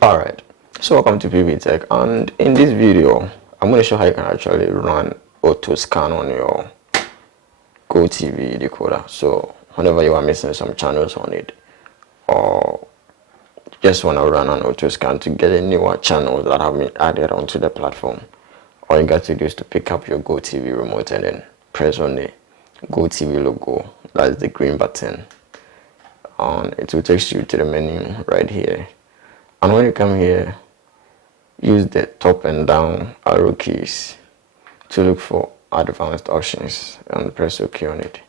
Alright, so welcome to Pbteck, and in this video I'm going to show how you can actually run auto scan on your Gotv decoder. So whenever you are missing some channels on it, or just want to run an auto scan to get a newer channel that have been added onto the platform, all you got to do is to pick up your Gotv remote and then press on the Gotv logo, that's the green button, and it will take you to the menu right here. And when you come here, use the top and down arrow keys to look for advanced options and press OK on it.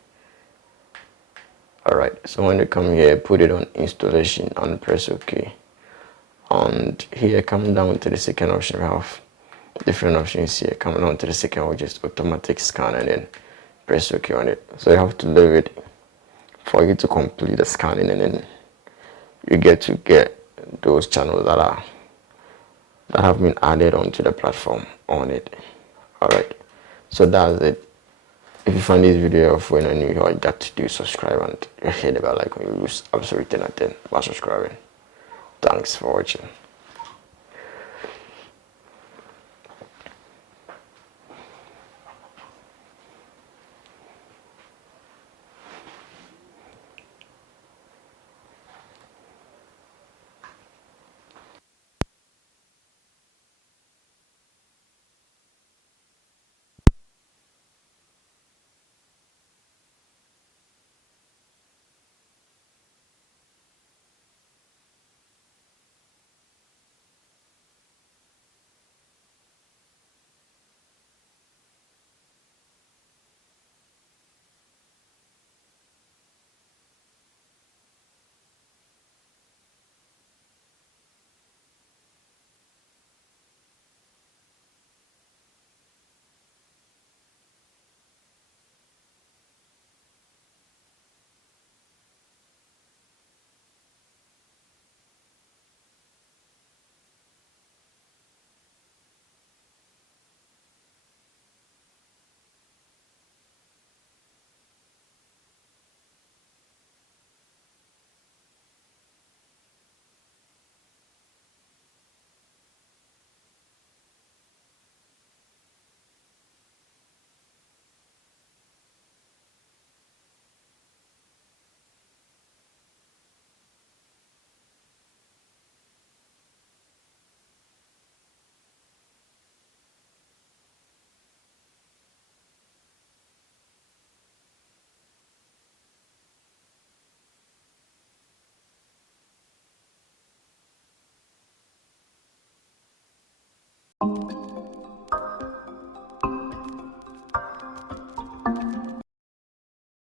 Alright, so when you come here, put it on installation and press OK. And here, come down to the second option. We have different options here. Come down to the second, which is automatic scan, and then press OK on it. So you have to leave it for you to complete the scanning, and then you get those channels that have been added onto the platform on it. Alright, so that's it. If you find this video helpful and new, all you got to do is subscribe and hit the bell icon. You lose absolutely nothing by subscribing. Thanks for watching.